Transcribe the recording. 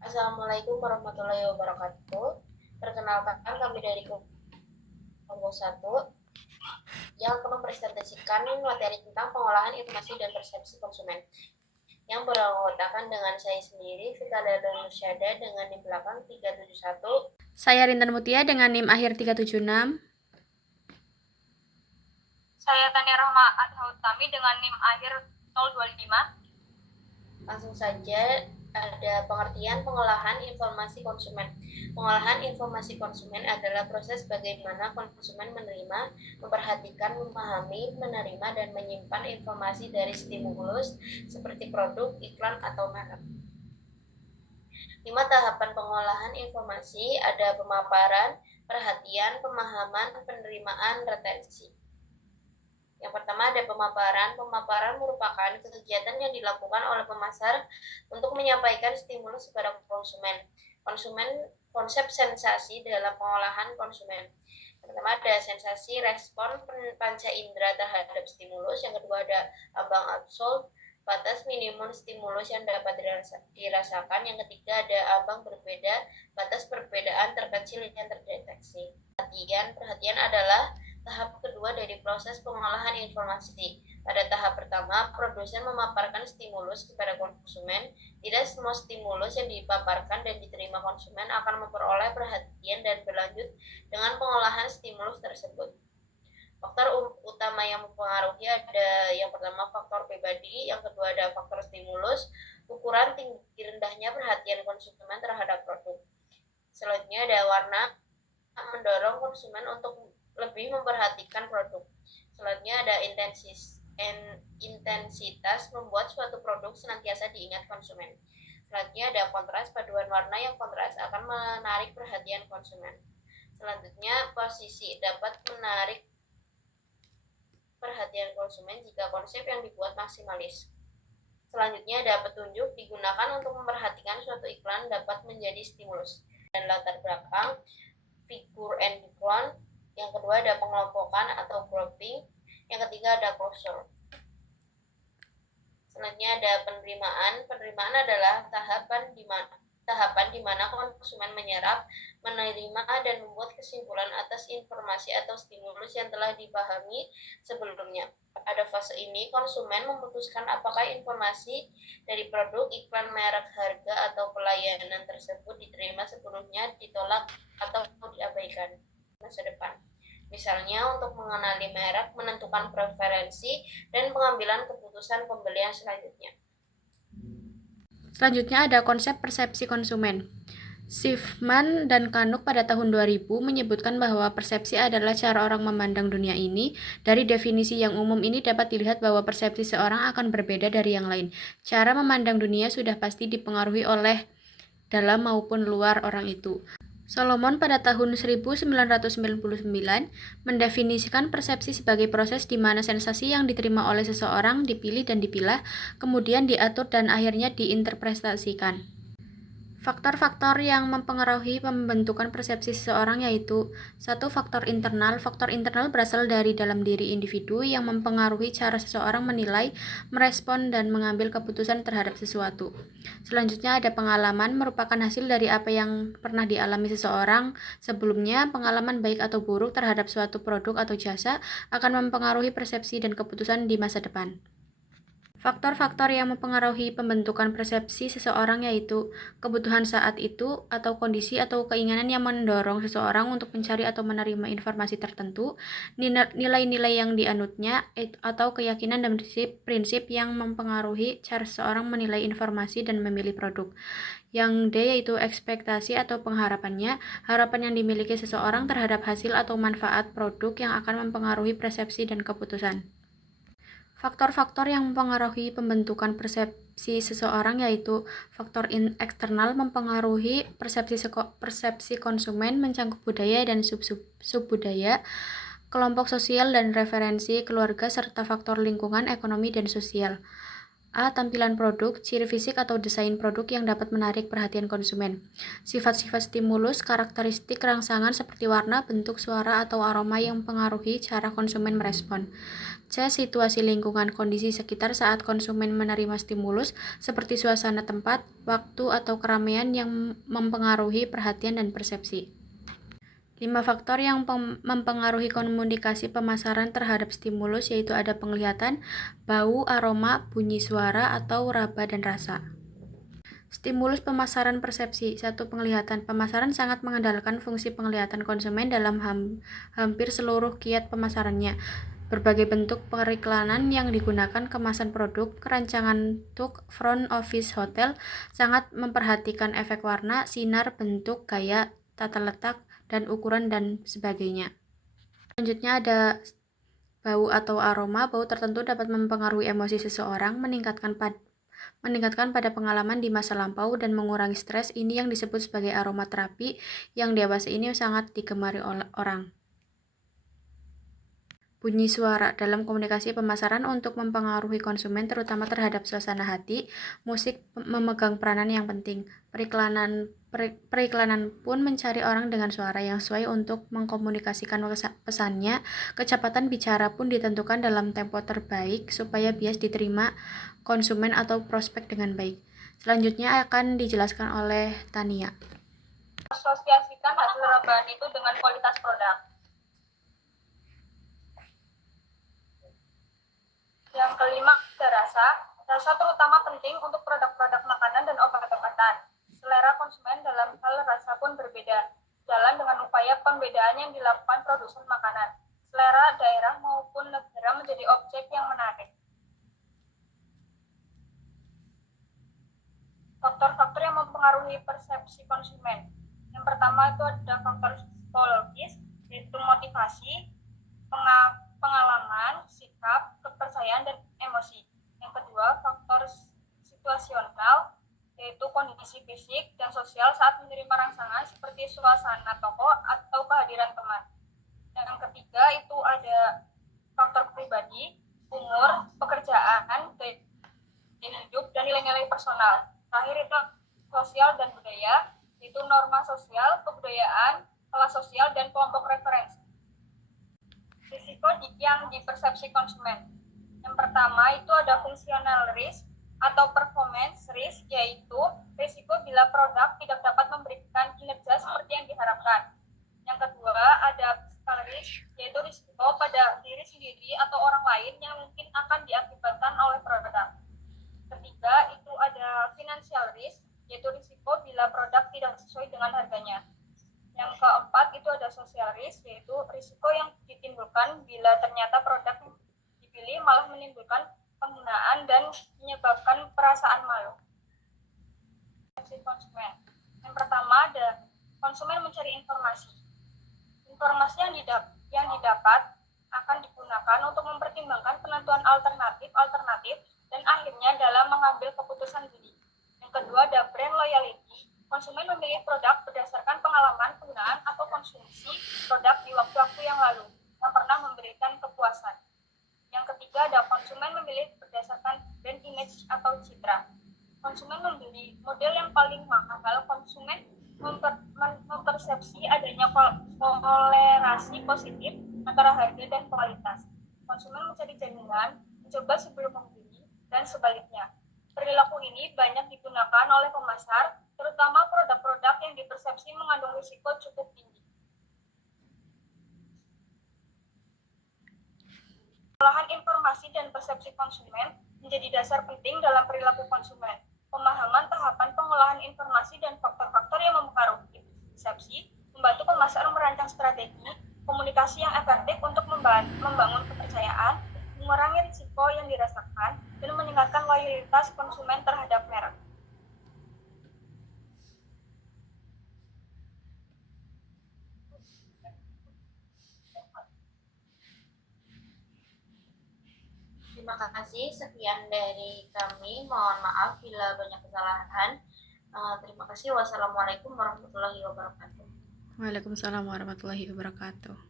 Assalamualaikum warahmatullahi wabarakatuh. Perkenalkan kami dari kelompok 1 yang akan mempresentasikan materi tentang pengolahan informasi dan persepsi konsumen yang beranggotakan dengan saya sendiri, Vita Dada Nusyada dengan NIM belakang 371. Saya Rintan Mutia dengan NIM akhir 376. Saya Tania Rahma Adhautami dengan NIM akhir 025. Langsung saja, ada pengertian pengolahan informasi konsumen. Pengolahan informasi konsumen adalah proses bagaimana konsumen menerima, memperhatikan, memahami, menerima, dan menyimpan informasi dari stimulus seperti produk, iklan, atau merek. 5 tahapan pengolahan informasi ada pemaparan, perhatian, pemahaman, penerimaan, retensi. Yang pertama ada pemaparan. Pemaparan merupakan kegiatan yang dilakukan oleh pemasar untuk menyampaikan stimulus kepada konsumen. Konsep sensasi dalam pengolahan konsumen. Yang pertama ada sensasi respon panca indera terhadap stimulus. Yang kedua ada ambang absolut, batas minimum stimulus yang dapat dirasakan. Yang ketiga ada ambang berbeda, batas perbedaan terkecil yang terdeteksi. Perhatian adalah tahap kedua dari proses pengolahan informasi. Pada tahap pertama, produsen memaparkan stimulus kepada konsumen. Tidak semua stimulus yang dipaparkan dan diterima konsumen akan memperoleh perhatian dan berlanjut dengan pengolahan stimulus tersebut. Faktor utama yang mempengaruhi ada yang pertama faktor pribadi, yang kedua ada faktor stimulus, ukuran tinggi rendahnya perhatian konsumen terhadap produk. Selanjutnya ada warna mendorong konsumen untuk lebih memperhatikan produk. Selanjutnya ada intensitas membuat suatu produk senantiasa diingat konsumen. Selanjutnya ada kontras, paduan warna yang kontras akan menarik perhatian konsumen. Selanjutnya posisi dapat menarik perhatian konsumen jika konsep yang dibuat maksimalis. Selanjutnya ada petunjuk, digunakan untuk memperhatikan suatu iklan dapat menjadi stimulus. Dan latar belakang, figure and background. Yang kedua ada pengelompokan atau grouping. Yang ketiga ada closure. Selanjutnya ada penerimaan. Penerimaan adalah tahapan di mana konsumen menyerap, menerima, dan membuat kesimpulan atas informasi atau stimulus yang telah dipahami sebelumnya. Pada fase ini, konsumen memutuskan apakah informasi dari produk, iklan, merek, harga, atau pelayanan tersebut diterima sepenuhnya, ditolak, atau diabaikan masa depan. Misalnya untuk mengenali merek, menentukan preferensi, dan pengambilan keputusan pembelian selanjutnya. Selanjutnya ada konsep persepsi konsumen. Schiffman dan Kanuk pada tahun 2000 menyebutkan bahwa persepsi adalah cara orang memandang dunia ini. Dari definisi yang umum ini dapat dilihat bahwa persepsi seorang akan berbeda dari yang lain. Cara memandang dunia sudah pasti dipengaruhi oleh dalam maupun luar orang itu. Solomon pada tahun 1999 mendefinisikan persepsi sebagai proses di mana sensasi yang diterima oleh seseorang dipilih dan dipilah, kemudian diatur dan akhirnya diinterpretasikan. Faktor-faktor yang mempengaruhi pembentukan persepsi seseorang yaitu: 1. Faktor internal. Faktor internal berasal dari dalam diri individu yang mempengaruhi cara seseorang menilai, merespon, dan mengambil keputusan terhadap sesuatu. Selanjutnya ada pengalaman, merupakan hasil dari apa yang pernah dialami seseorang sebelumnya. Pengalaman baik atau buruk terhadap suatu produk atau jasa akan mempengaruhi persepsi dan keputusan di masa depan. Faktor-faktor yang mempengaruhi pembentukan persepsi seseorang yaitu kebutuhan saat itu atau kondisi atau keinginan yang mendorong seseorang untuk mencari atau menerima informasi tertentu, nilai-nilai yang dianutnya, atau keyakinan dan prinsip yang mempengaruhi cara seseorang menilai informasi dan memilih produk. Yang D yaitu ekspektasi atau pengharapannya, harapan yang dimiliki seseorang terhadap hasil atau manfaat produk yang akan mempengaruhi persepsi dan keputusan. Faktor-faktor yang mempengaruhi pembentukan persepsi seseorang yaitu faktor eksternal mempengaruhi persepsi konsumen, mencangkup budaya dan subbudaya, kelompok sosial dan referensi keluarga, serta faktor lingkungan, ekonomi, dan sosial. A. Tampilan produk, ciri fisik atau desain produk yang dapat menarik perhatian konsumen. Sifat-sifat stimulus, karakteristik rangsangan seperti warna, bentuk, suara, atau aroma yang mempengaruhi cara konsumen merespon. C. Situasi lingkungan, kondisi sekitar saat konsumen menerima stimulus, seperti suasana tempat, waktu, atau keramaian yang mempengaruhi perhatian dan persepsi. 5 faktor yang mempengaruhi komunikasi pemasaran terhadap stimulus yaitu ada penglihatan, bau, aroma, bunyi suara, atau raba dan rasa. Stimulus pemasaran persepsi. 1. Penglihatan. Pemasaran sangat mengandalkan fungsi penglihatan konsumen dalam hampir seluruh kiat pemasarannya. Berbagai bentuk periklanan yang digunakan, kemasan produk, rancangan tuk, front office hotel sangat memperhatikan efek warna, sinar, bentuk, gaya, tata letak, dan ukuran dan sebagainya. Selanjutnya ada bau atau aroma. Bau tertentu dapat mempengaruhi emosi seseorang, meningkatkan pada pengalaman di masa lampau dan mengurangi stres. Ini yang disebut sebagai aromaterapi yang dewasa ini sangat digemari orang. Bunyi suara dalam komunikasi pemasaran untuk mempengaruhi konsumen terutama terhadap suasana hati, musik memegang peranan yang penting. Periklanan pun mencari orang dengan suara yang sesuai untuk mengkomunikasikan pesannya. Kecepatan bicara pun ditentukan dalam tempo terbaik supaya bias diterima konsumen atau prospek dengan baik. Selanjutnya akan dijelaskan oleh Tania. Asosiasikan hasil rebahan itu dengan kualitas produk. Yang kelima, ada rasa. Rasa terutama penting untuk produk-produk makanan dan obat-obatan. Selera konsumen dalam hal rasa pun berbeda. Jalan dengan upaya pembedaan yang dilakukan produsen makanan. Selera daerah maupun negara menjadi objek yang menarik. Faktor-faktor yang mempengaruhi persepsi konsumen. Yang pertama itu ada faktor psikologis, yaitu motivasi, pengalaman, sikap, kepercayaan, dan emosi. Yang kedua, faktor situasional, yaitu kondisi fisik dan sosial saat menerima rangsangan seperti suasana toko atau kehadiran teman. Yang ketiga itu ada faktor pribadi, umur, pekerjaan, gaya hidup, dan nilai-nilai personal. Terakhir itu sosial dan budaya, yaitu norma sosial, kebudayaan, kelas sosial, dan kelompok referensi. Risiko yang dipersepsi konsumen. Yang pertama itu ada functional risk atau performance risk, yaitu risiko bila produk tidak dapat memberikan kinerja seperti yang diharapkan. Yang kedua ada physical risk, yaitu risiko pada diri sendiri atau orang lain yang mungkin akan diakibatkan oleh produk. Ketiga itu ada financial risk, yaitu risiko bila produk tidak sesuai dengan harganya. Yang keempat itu ada social risk, yaitu risiko yang ditimbulkan bila ternyata produk yang dipilih malah menimbulkan penghinaan dan menyebabkan perasaan malu. Konsumen. Yang pertama ada konsumen mencari informasi. Informasi yang didapat akan digunakan untuk mempertimbangkan penentuan alternatif dan akhirnya dalam mengambil keputusan beli. Yang kedua ada brand loyalty. Konsumen memilih produk berdasarkan pengalaman penggunaan atau konsumsi produk di waktu-waktu yang lalu yang pernah memberikan kepuasan. Yang ketiga ada konsumen memilih berdasarkan brand image atau citra. Konsumen membeli model yang paling mahal. Konsumen mempersepsi adanya kolerasi positif antara harga dan kualitas. Konsumen mencari jaminan, mencoba sebelum membeli, dan sebaliknya. Perilaku ini banyak digunakan oleh pemasar, terutama produk-produk yang dipersepsi mengandung risiko cukup tinggi. Pengolahan informasi dan persepsi konsumen menjadi dasar penting dalam perilaku konsumen. Pemahaman tahapan pengolahan informasi dan faktor-faktor yang mempengaruhi persepsi membantu pemasar merancang strategi komunikasi yang efektif untuk membangun kepercayaan, mengurangi risiko yang dirasakan, dan meningkatkan loyalitas konsumen terhadap merek. Terima kasih, sekian dari kami. Mohon maaf bila banyak kesalahan. Terima kasih. Wassalamualaikum warahmatullahi wabarakatuh. Waalaikumsalam warahmatullahi wabarakatuh.